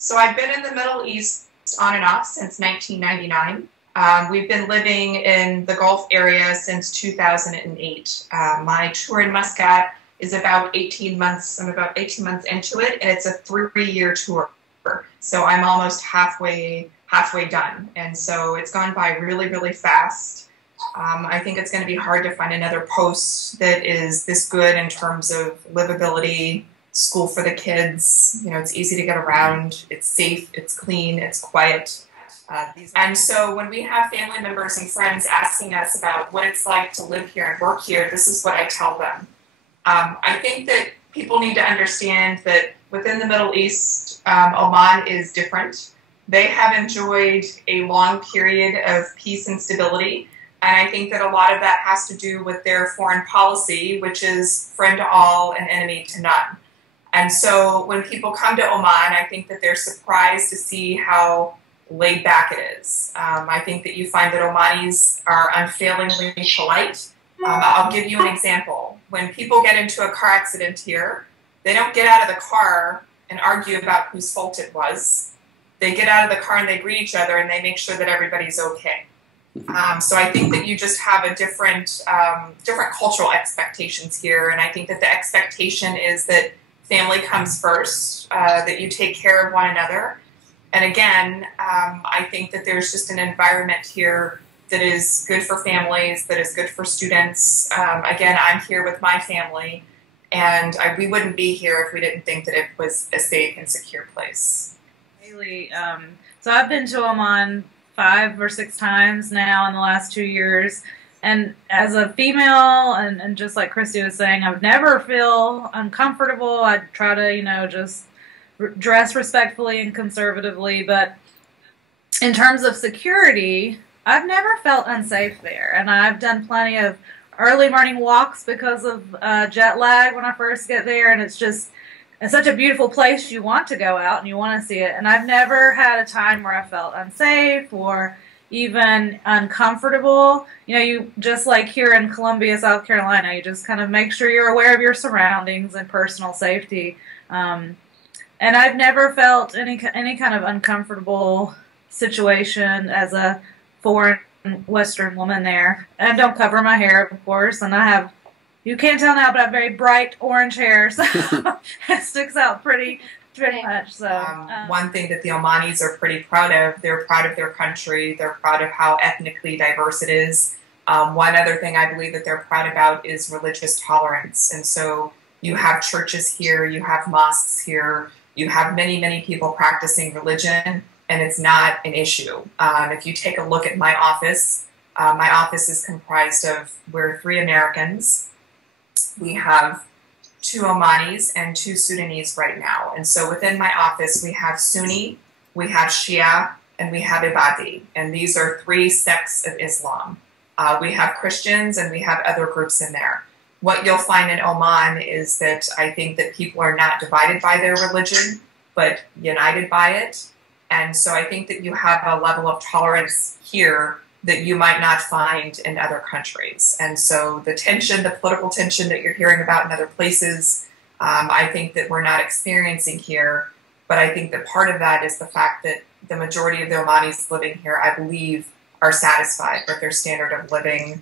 So I've been in the Middle East on and off since 1999. We've been living in the Gulf area since 2008. My tour in Muscat is about 18 months. I'm about 18 months into it, and it's a 3-year tour. So I'm almost halfway done. And so it's gone by really, really fast. I think it's going to be hard to find another post that is this good in terms of livability, school for the kids. You know, it's easy to get around, it's safe, it's clean, it's quiet. And so when we have family members and friends asking us about what it's like to live here and work here, this is what I tell them. I think that people need to understand that within the Middle East, Oman is different. They have enjoyed a long period of peace and stability. And I think that a lot of that has to do with their foreign policy, which is friend to all and enemy to none. And so when people come to Oman, I think that they're surprised to see how laid back it is. I think that you find that Omanis are unfailingly polite. I'll give you an example. When people get into a car accident here, they don't get out of the car and argue about whose fault it was. They get out of the car and they greet each other and they make sure that everybody's okay. So I think that you just have a different cultural expectations here, and I think that the expectation is that family comes first, that you take care of one another. And again, I think that there's just an environment here that is good for families, that is good for students. Again, I'm here with my family, and we wouldn't be here if we didn't think that it was a safe and secure place. Really, so I've been to Oman 5 or 6 times now in the last 2 years. And as a female, and just like Christy was saying, I would never feel uncomfortable. I'd try to, you know, just dress respectfully and conservatively. But in terms of security, I've never felt unsafe there. And I've done plenty of early morning walks because of jet lag when I first get there. And it's such a beautiful place. You want to go out and you want to see it. And I've never had a time where I felt unsafe or even uncomfortable. You know, you just like here in Columbia, South Carolina, you just kind of make sure you're aware of your surroundings and personal safety. And I've never felt any kind of uncomfortable situation as a foreign Western woman there. And I don't cover my hair, of course, and I have, you can't tell now, but I have very bright orange hair, so it sticks out pretty much. So one thing that the Omanis are pretty proud of, they're proud of their country, they're proud of how ethnically diverse it is. One other thing I believe that they're proud about is religious tolerance. And so you have churches here, you have mosques here, you have many, many people practicing religion, and it's not an issue. If you take a look at my office is comprised of, we're 3 Americans. We have 2 Omanis and 2 Sudanese right now. And so within my office, we have Sunni, we have Shia, and we have Ibadi. And these are 3 sects of Islam. We have Christians and we have other groups in there. What you'll find in Oman is that I think that people are not divided by their religion, but united by it. And so I think that you have a level of tolerance here that you might not find in other countries. And so the tension, the political tension that you're hearing about in other places, I think that we're not experiencing here. But I think that part of that is the fact that the majority of the Omanis living here, I believe, are satisfied with their standard of living,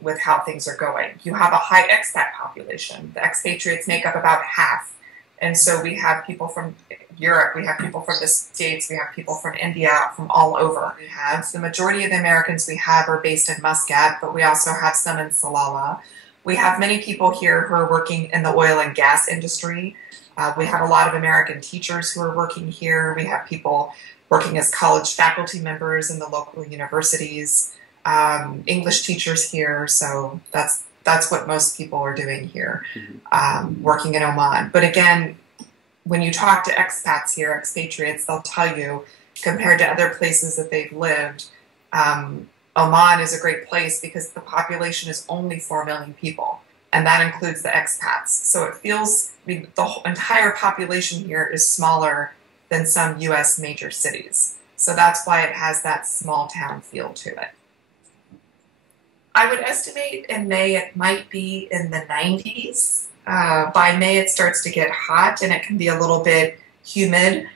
with how things are going. You have a high expat population. The expatriates make up about half. And so we have people from Europe, we have people from the States, we have people from India, from all over. We have the majority of the Americans we have are based in Muscat, but we also have some in Salalah. We have many people here who are working in the oil and gas industry. We have a lot of American teachers who are working here. We have people working as college faculty members in the local universities, English teachers here. So that's what most people are doing here, working in Oman. But again, when you talk to expats here, expatriates, they'll tell you, compared to other places that they've lived, Oman is a great place because the population is only 4 million people, and that includes the expats. So it feels, the entire population here is smaller than some U.S. major cities. So that's why it has that small town feel to it. I would estimate in May it might be in the 90s. By May it starts to get hot and it can be a little bit humid.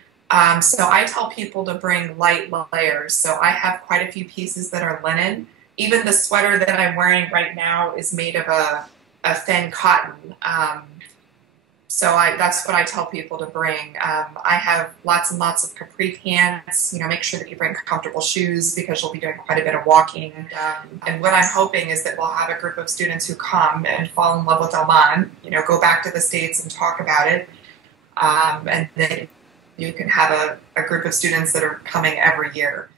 So I tell people to bring light layers. So I have quite a few pieces that are linen. Even the sweater that I'm wearing right now is made of a thin cotton. That's what I tell people to bring. I have lots and lots of capri pants. Make sure that you bring comfortable shoes because you'll be doing quite a bit of walking. And what I'm hoping is that we'll have a group of students who come and fall in love with Oman, go back to the States and talk about it. And then you can have a group of students that are coming every year.